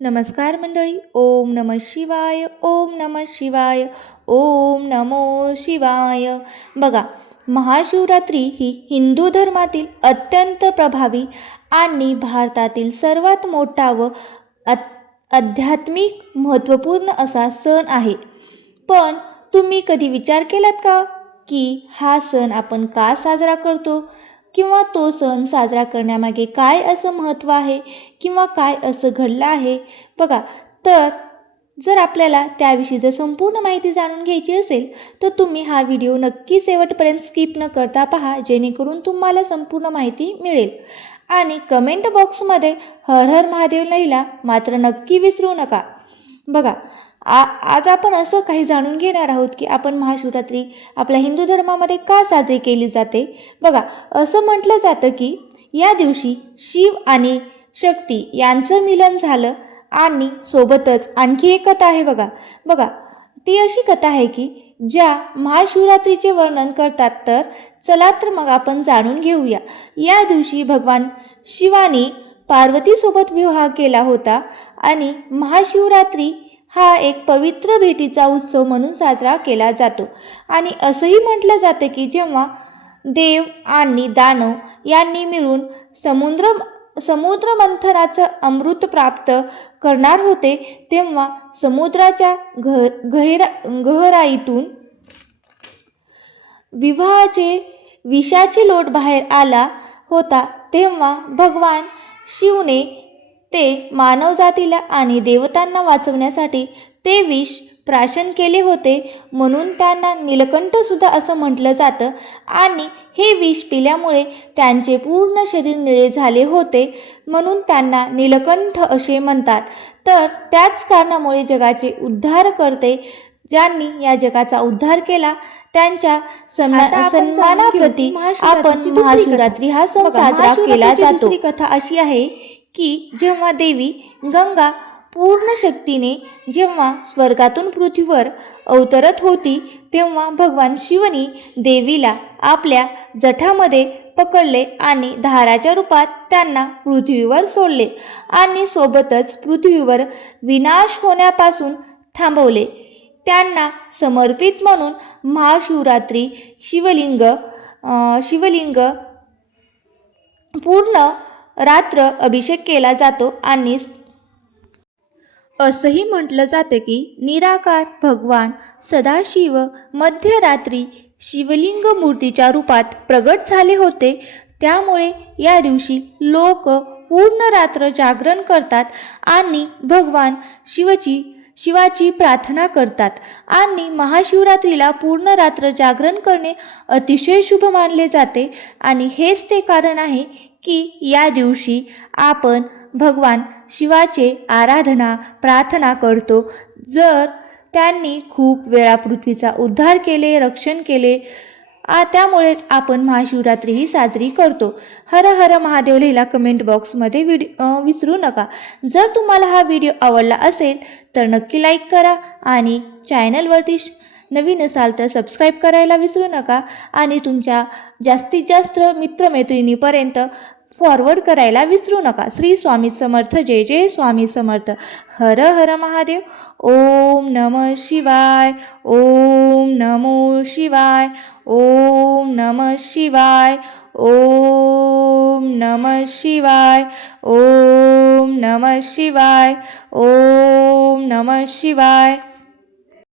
नमस्कार मंडळी ओम नम शिवाय ओम नम शिवाय ओम नमो शिवाय. बघा महाशिवरात्री ही हिंदू धर्मातील अत्यंत प्रभावी आणि भारतातील सर्वात मोठा व अत आध्यात्मिक महत्त्वपूर्ण असा सण आहे. पण तुम्ही कधी विचार केलात का की हा सण आपण का साजरा करतो? किंवा तो सण साजरा करण्यामागे काय असं महत्त्व आहे किंवा काय असं घडलं आहे? बघा तर जर आपल्याला त्याविषयी जर संपूर्ण माहिती जाणून घ्यायची असेल तर तुम्ही हा व्हिडिओ नक्की शेवटपर्यंत स्किप न करता पहा जेणेकरून तुम्हाला संपूर्ण माहिती मिळेल. आणि कमेंट बॉक्समध्ये हर हर महादेव लिहिला मात्र नक्की विसरू नका. बघा आ आज आपण असं काही जाणून घेणार आहोत की आपण महाशिवरात्री आपल्या हिंदू धर्मामध्ये का साजरी केली जाते? बघा असं म्हटलं जातं की या दिवशी शिव आणि शक्ती यांचं मिलन झालं आणि सोबतच आणखी एक कथा आहे बघा. बघा ती अशी कथा आहे की ज्या महाशिवरात्रीचे वर्णन करतात तर चला तर मग आपण जाणून घेऊया. या दिवशी भगवान शिवानी पार्वतीसोबत विवाह केला होता आणि महाशिवरात्री हा एक पवित्र भेटीचा उत्सव म्हणून साजरा केला जातो. आणि असंही म्हटलं जातं की जेव्हा देव आणि दानव यांनी मिळून समुद्र समुद्र मंथनाचं अमृत प्राप्त करणार होते तेव्हा समुद्राच्या घ गहरा गहराईतून विवाहाचे विषाचे लोट बाहेर आला होता तेव्हा भगवान शिवने ते मानवजातीला आणि देवतांना वाचवण्यासाठी ते विष प्राशन केले होते म्हणून त्यांना नीलकंठसुद्धा असं म्हटलं जातं. आणि हे विष पिल्यामुळे त्यांचे पूर्ण शरीर निळे झाले होते म्हणून त्यांना नीलकंठ असे म्हणतात. तर त्याच कारणामुळे जगाचे उद्धार करते ज्यांनी या जगाचा उद्धार केला त्यांच्या सन्मा सन्मानाप्रती आपण महाशिवरात्री हा सण साजरा केला जातो. कथा अशी आहे की जेव्हा देवी गंगा पूर्ण शक्तीने जेव्हा स्वर्गातून पृथ्वीवर अवतरत होती तेव्हा भगवान शिवनी देवीला आपल्या जठामध्ये पकडले आणि धाराच्या रूपात त्यांना पृथ्वीवर सोडले आणि सोबतच पृथ्वीवर विनाश होण्यापासून थांबवले. त्यांना समर्पित म्हणून महाशिवरात्री शिवलिंग शिवलिंग पूर्ण रात्र अभिषेक केला जातो आणि असंही म्हटलं जातं की निराकार भगवान सदाशिव मध्यरात्री शिवलिंग मूर्तीच्या रूपात प्रगट झाले होते. त्यामुळे या दिवशी लोक पूर्ण रात्र जागरण करतात आणि भगवान शिवची शिवाची प्रार्थना करतात आणि महाशिवरात्रीला पूर्ण रात्र जागरण करणे अतिशय शुभ मानले जाते. आणि हेच ते कारण आहे की या दिवशी आपण भगवान शिवाचे आराधना प्रार्थना करतो. जर त्यांनी खूप वेळा पृथ्वीचा उद्धार केले रक्षण केले त्यामुळेच आपण महाशिवरात्री ही साजरी करतो. हर हर महादेव लिहिला कमेंट बॉक्समध्ये व्हिडिओ विसरू नका. जर तुम्हाला हा व्हिडिओ आवडला असेल तर नक्की लाईक करा आणि चॅनलवरती नवीन असाल तर सबस्क्राईब करायला विसरू नका. आणि तुमच्या जास्तीत जास्त मित्रमैत्रिणीपर्यंत फॉरवर्ड करायला विसरू नका. श्री स्वामी समर्थ जय जय स्वामी समर्थ. हर हर महादेव. ओम नम शिवाय. ओम नमो शिवाय. ओम नम शिवाय. ओम नम शिवाय. ओम नम शिवाय. ओम नम शिवाय.